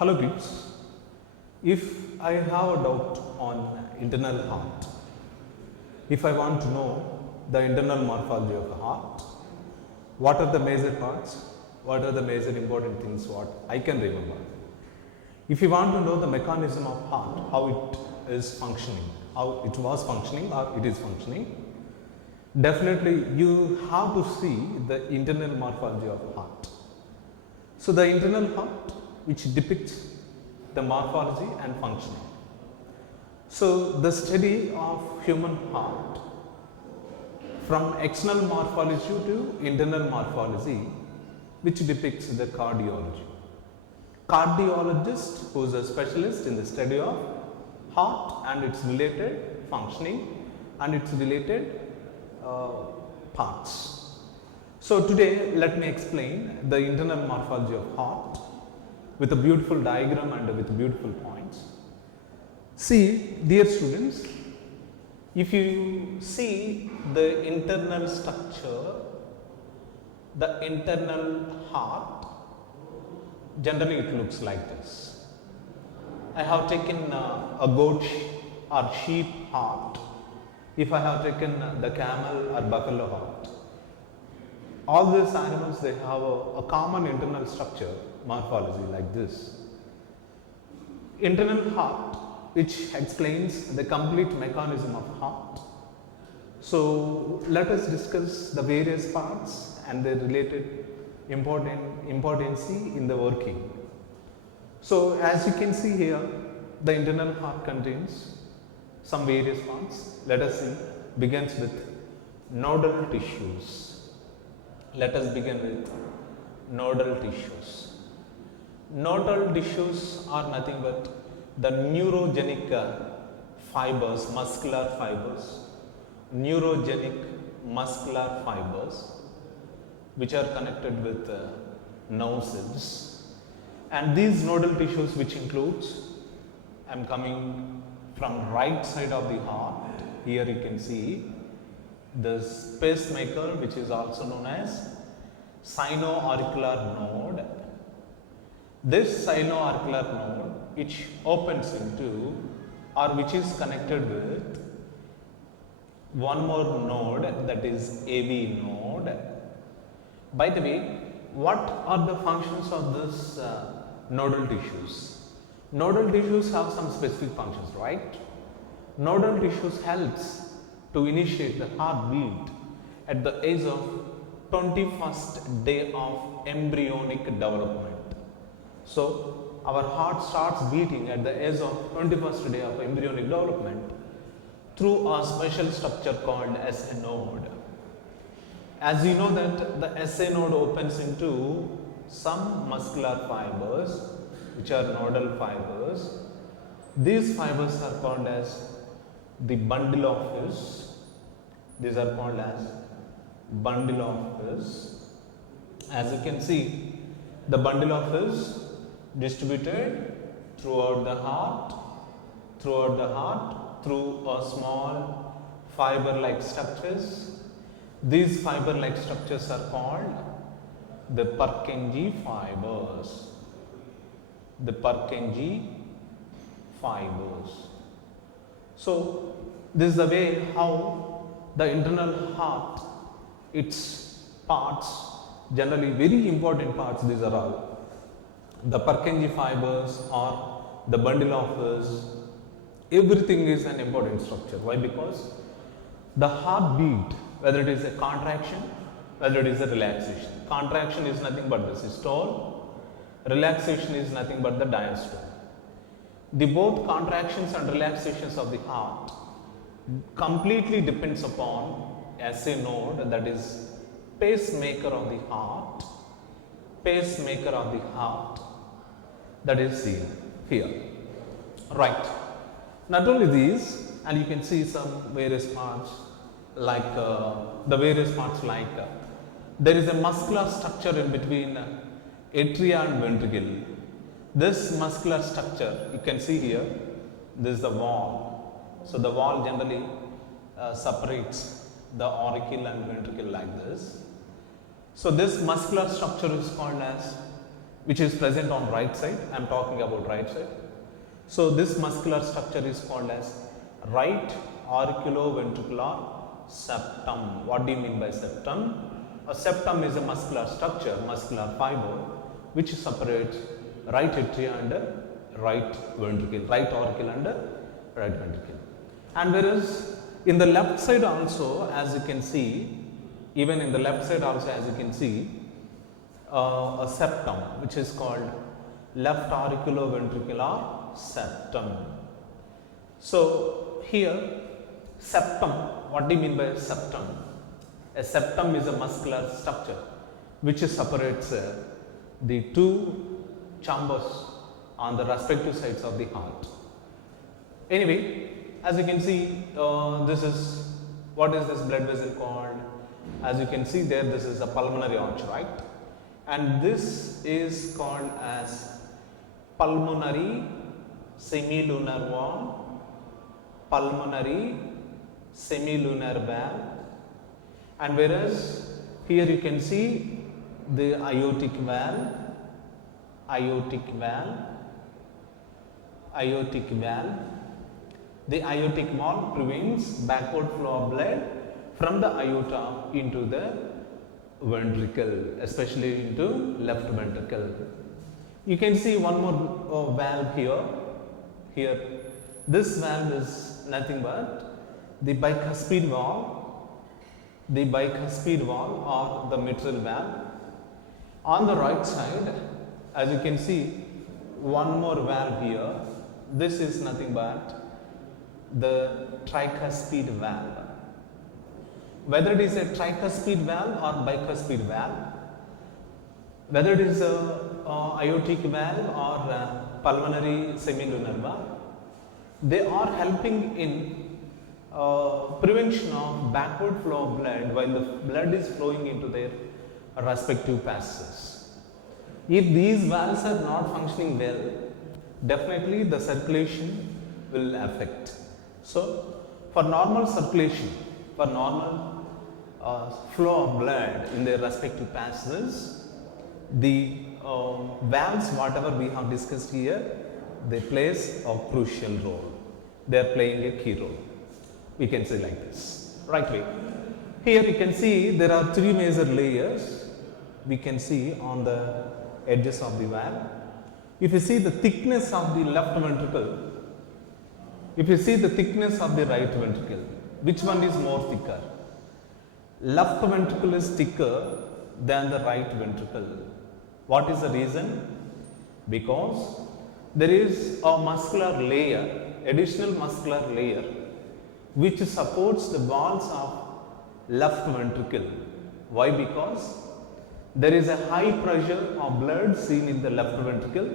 Hello kids, if I have a doubt on internal heart, if I want to know the internal morphology of the heart, what are the major parts, what are the major important things what I can remember. If you want to know the mechanism of heart, how it is functioning, how it was functioning or it is functioning, definitely you have to see the internal morphology of heart. So the internal heart which depicts the morphology and functioning. So the study of human heart from external morphology to internal morphology which depicts the cardiology. Cardiologist who is a specialist in the study of heart and its related functioning and its related parts. So today let me explain the internal morphology of heart with a beautiful diagram and with beautiful points. See, dear students, if you see the internal structure, the internal heart, generally it looks like this. I have taken a goat or sheep heart. If I have taken the camel or buffalo heart, all these animals, they have a common internal structure, morphology like this. Internal heart, which explains the complete mechanism of heart. So let us discuss the various parts and their related importance in the working. So as you can see here, the internal heart contains some various parts. Let us see, begins with nodal tissues. Let us begin with nodal tissues. Nodal tissues are nothing but the neurogenic fibers, muscular fibers, neurogenic muscular fibers which are connected with nerve cells. And these nodal tissues which includes, I am coming from right side of the heart, here you can see the pacemaker which is also known as sino-auricular node. This sino-auricular node which opens into or which is connected with one more node, that is AV node. By the way, what are the functions of this nodal tissues? Nodal tissues have some specific functions, right? Nodal tissues helps to initiate the heartbeat at the age of 21st day of embryonic development. So our heart starts beating at the age of 21st day of embryonic development through a special structure called SA node. As you know that the SA node opens into some muscular fibers which are nodal fibers. These fibers are called as the bundle of His. These are called as bundle of His. As you can see, the bundle of His distributed throughout the heart, through a small fiber-like structures. These fiber-like structures are called the Purkinje fibers. The Purkinje fibers. So this is the way how the internal heart, its parts, generally very important parts, these are all. The Purkinje fibers or the bundle of His, everything is an important structure. Why? Because the heartbeat, whether it is a contraction, whether it is a relaxation. Contraction is nothing but the systole, relaxation is nothing but the diastole. The both contractions and relaxations of the heart completely depends upon SA node, that is pacemaker of the heart, that is here. Right. Not only these, and you can see some various parts like there is a muscular structure in between atria and ventricle. This muscular structure, you can see here, this is the wall. So the wall generally separates the auricle and ventricle like this. So this muscular structure is called as which is present on right side. I am talking about right side. So this muscular structure is called as right auriculoventricular septum. What do you mean by septum? A septum is a muscular structure, muscular fiber, which separates right atria and right ventricle, right auricle and right ventricle. And whereas in the left side also, as you can see, even in the left side also, as you can see, a septum which is called left auriculoventricular septum. So here septum, what do you mean by septum? A septum is a muscular structure which separates the two chambers on the respective sides of the heart. Anyway, as you can see, this is, what is this blood vessel called? As you can see there, this is a pulmonary arch, right? And this is called as pulmonary semilunar valve, pulmonary semilunar valve. And whereas here you can see the aortic valve, aortic valve, aortic valve. The aortic valve prevents backward flow of blood from the aorta into the ventricle, especially into left ventricle. You can see one more valve here. Here, this valve is nothing but the bicuspid valve. The bicuspid valve or the mitral valve. On the right side, as you can see, one more valve here. This is nothing but the tricuspid valve. Whether it is a tricuspid valve or bicuspid valve, whether it is a aortic valve or a pulmonary semilunar valve, they are helping in prevention of backward flow of blood while the blood is flowing into their respective passages. If these valves are not functioning well, definitely the circulation will affect. So, for normal circulation, for normal flow of blood in their respective passages, the valves, whatever we have discussed here, they plays a crucial role. They are playing a key role. We can say like this, right way. Here you can see there are three major layers we can see on the edges of the valve. If you see the thickness of the left ventricle, if you see the thickness of the right ventricle, which one is more thicker? Left ventricle is thicker than the right ventricle. What is the reason? Because there is a muscular layer, additional muscular layer, which supports the walls of left ventricle. Why? Because there is a high pressure of blood seen in the left ventricle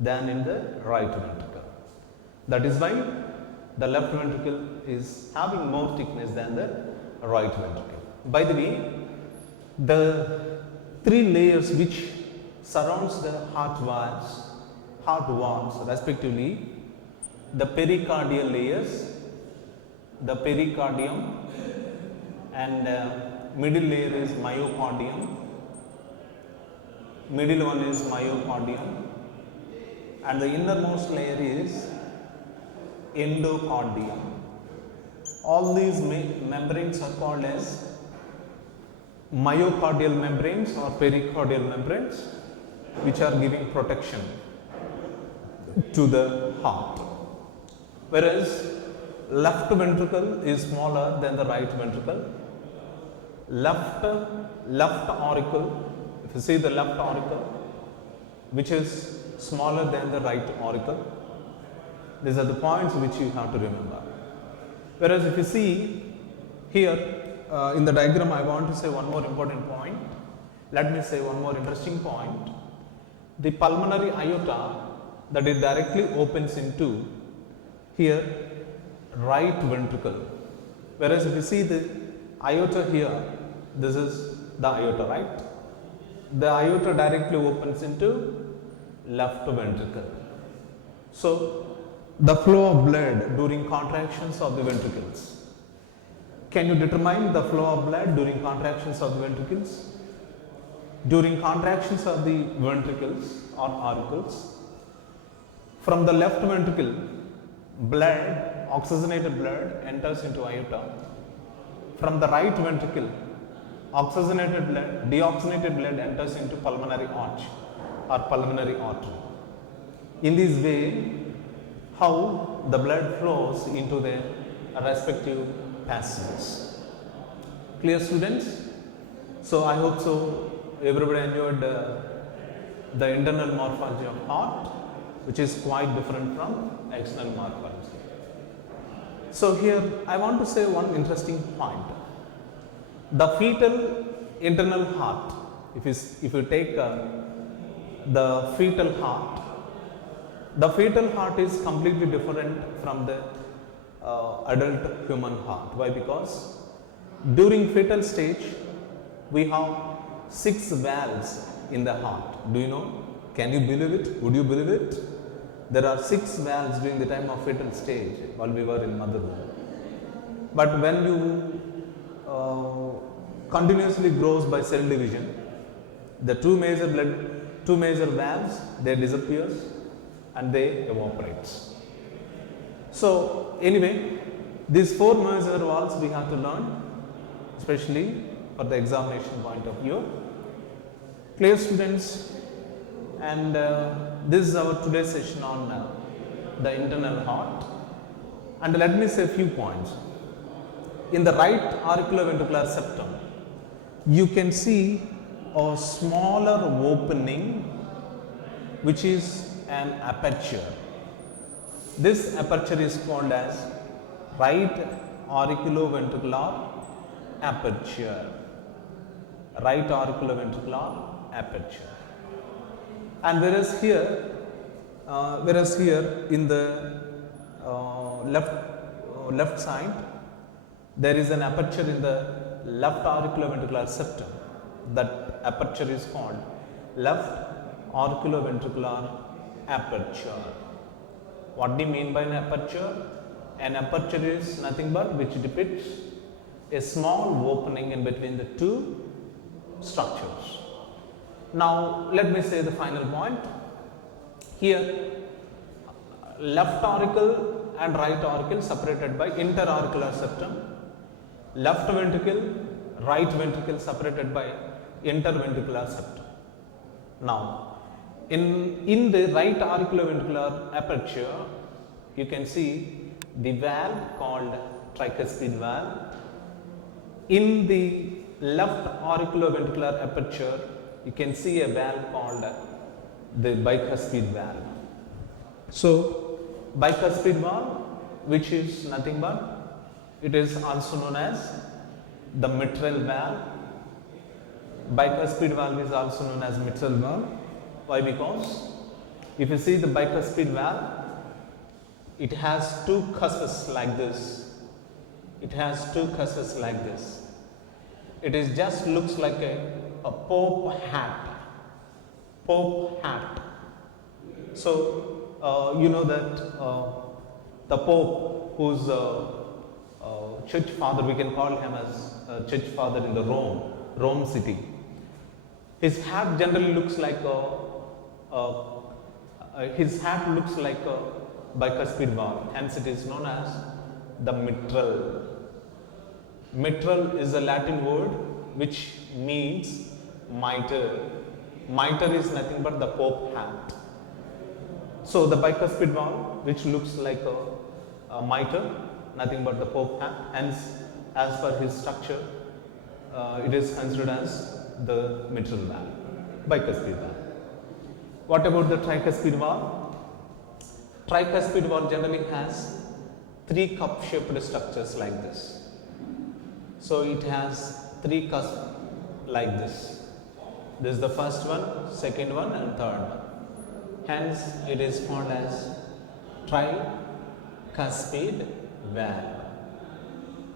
than in the right ventricle. That is why the left ventricle is having more thickness than the right ventricle. By the way, the three layers which surrounds the heart walls respectively, the pericardial layers, the pericardium, and middle layer is myocardium, middle one is myocardium, and the innermost layer is endocardium. All these membranes are called as myocardial membranes or pericardial membranes, which are giving protection to the heart. Whereas left ventricle is smaller than the right ventricle. Left auricle, if you see the left auricle, which is smaller than the right auricle. These are the points which you have to remember. Whereas if you see here in the diagram, I want to say one more important point. Let me say one more interesting point. The pulmonary aorta that it directly opens into here right ventricle. Whereas if you see the aorta here, this is the aorta, right? The aorta directly opens into left ventricle. So the flow of blood during contractions of the ventricles. Can you determine the flow of blood during contractions of the ventricles? During contractions of the ventricles or auricles, from the left ventricle, blood, oxygenated blood enters into aorta. From the right ventricle, oxygenated blood, deoxygenated blood enters into pulmonary arch or pulmonary artery. In this way, how the blood flows into their respective passages. Clear, students? So I hope so everybody enjoyed the internal morphology of heart, which is quite different from external morphology. So here I want to say one interesting point. The fetal internal heart, if you take the fetal heart is completely different from the adult human heart. Why? Because during fetal stage we have 6 valves in the heart. Do you know? Can you believe it? Would you believe it? There are 6 valves during the time of fetal stage while we were in motherhood. But when you continuously grows by cell division, the two major valves, they disappears and they evaporates. So anyway, these 4 major valves we have to learn, especially for the examination point of view. Clear, students? And this is our today's session on the internal heart. And let me say a few points. In the right auriculoventricular septum, you can see a smaller opening which is an aperture. This aperture is called as right auriculoventricular aperture. Right auriculoventricular aperture. And whereas here in the left side, there is an aperture in the left auriculoventricular septum. That aperture is called left auriculoventricular aperture. What do you mean by an aperture? An aperture is nothing but which depicts a small opening in between the two structures. Now let me say the final point. Here left auricle and right auricle separated by interauricular septum. Left ventricle, right ventricle separated by interventricular septum. Now in the right auriculoventricular aperture, you can see the valve called tricuspid valve. In the left auriculoventricular aperture, you can see a valve called the bicuspid valve. So bicuspid valve, which is nothing but, it is also known as the mitral valve. Bicuspid valve is also known as mitral valve. Why? Because if you see the bicuspid valve, it has 2 cusps like this. It has 2 cusps like this. It is just looks like a Pope hat. Pope hat. So you know that the Pope, who's church father, we can call him as church father in the Rome city. His hat generally looks like his hat looks like a bicuspid valve. Hence, it is known as the mitral. Mitral is a Latin word which means mitre. Mitre is nothing but the Pope hat. So the bicuspid valve, which looks like a mitre, nothing but the Pope hat. Hence, as per his structure, it is considered as the mitral valve, bicuspid valve. What about the tricuspid valve? Tricuspid valve generally has 3 cup-shaped structures like this. So it has 3 cusps like this. This is the first one, second one, and third one. Hence, it is called as tricuspid valve.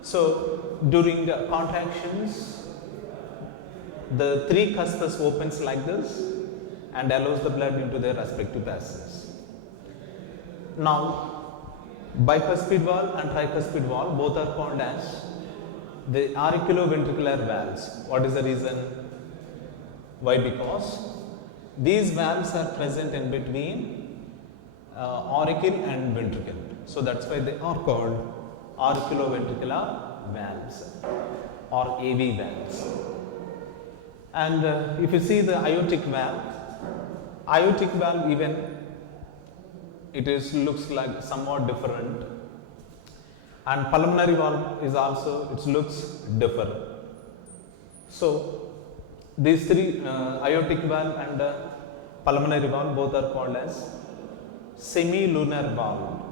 So during the contractions, the 3 cusps opens like this and allows the blood into their respective passages. Now, bicuspid valve and tricuspid valve both are called as the auriculoventricular valves. What is the reason? Why? Because these valves are present in between auricle and ventricle. So that's why they are called auriculoventricular valves or AV valves. And if you see the aortic valve even it is looks like somewhat different, and pulmonary valve is also it looks different. So these three aortic valve and pulmonary valve both are called as semi-lunar valve.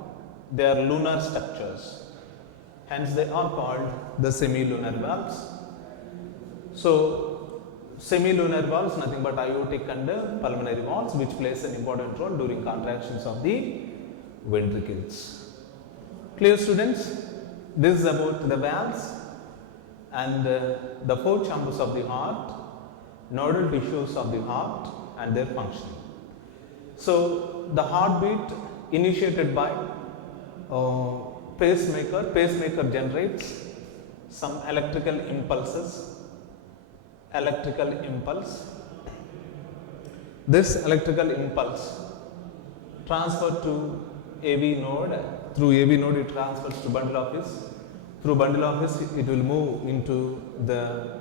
They are lunar structures, hence they are called the semi-lunar valves. So semi-lunar valves nothing but aortic and pulmonary valves which plays an important role during contractions of the ventricles. Clear, students? This is about the valves and the four chambers of the heart, nodal tissues of the heart and their function. So the heartbeat initiated by pacemaker generates some electrical impulse. This electrical impulse transferred to AV node. Through AV node it transfers to bundle office. Through bundle office it will move into the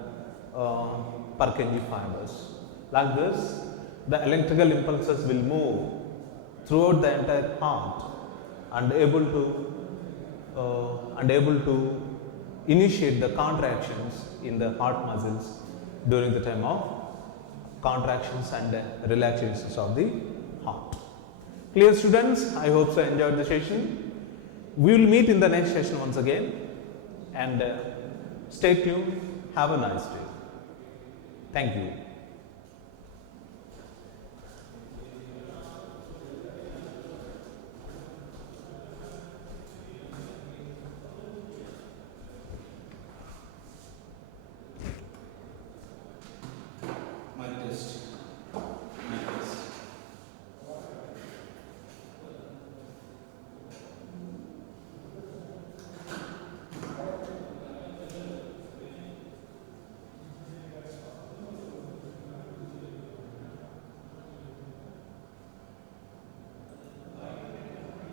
Purkinje fibers. Like this, the electrical impulses will move throughout the entire heart and able to initiate the contractions in the heart muscles during the time of contractions and relaxations of the heart. Clear, students? I hope so enjoyed the session. We will meet in the next session once again, and stay tuned. Have a nice day. Thank you.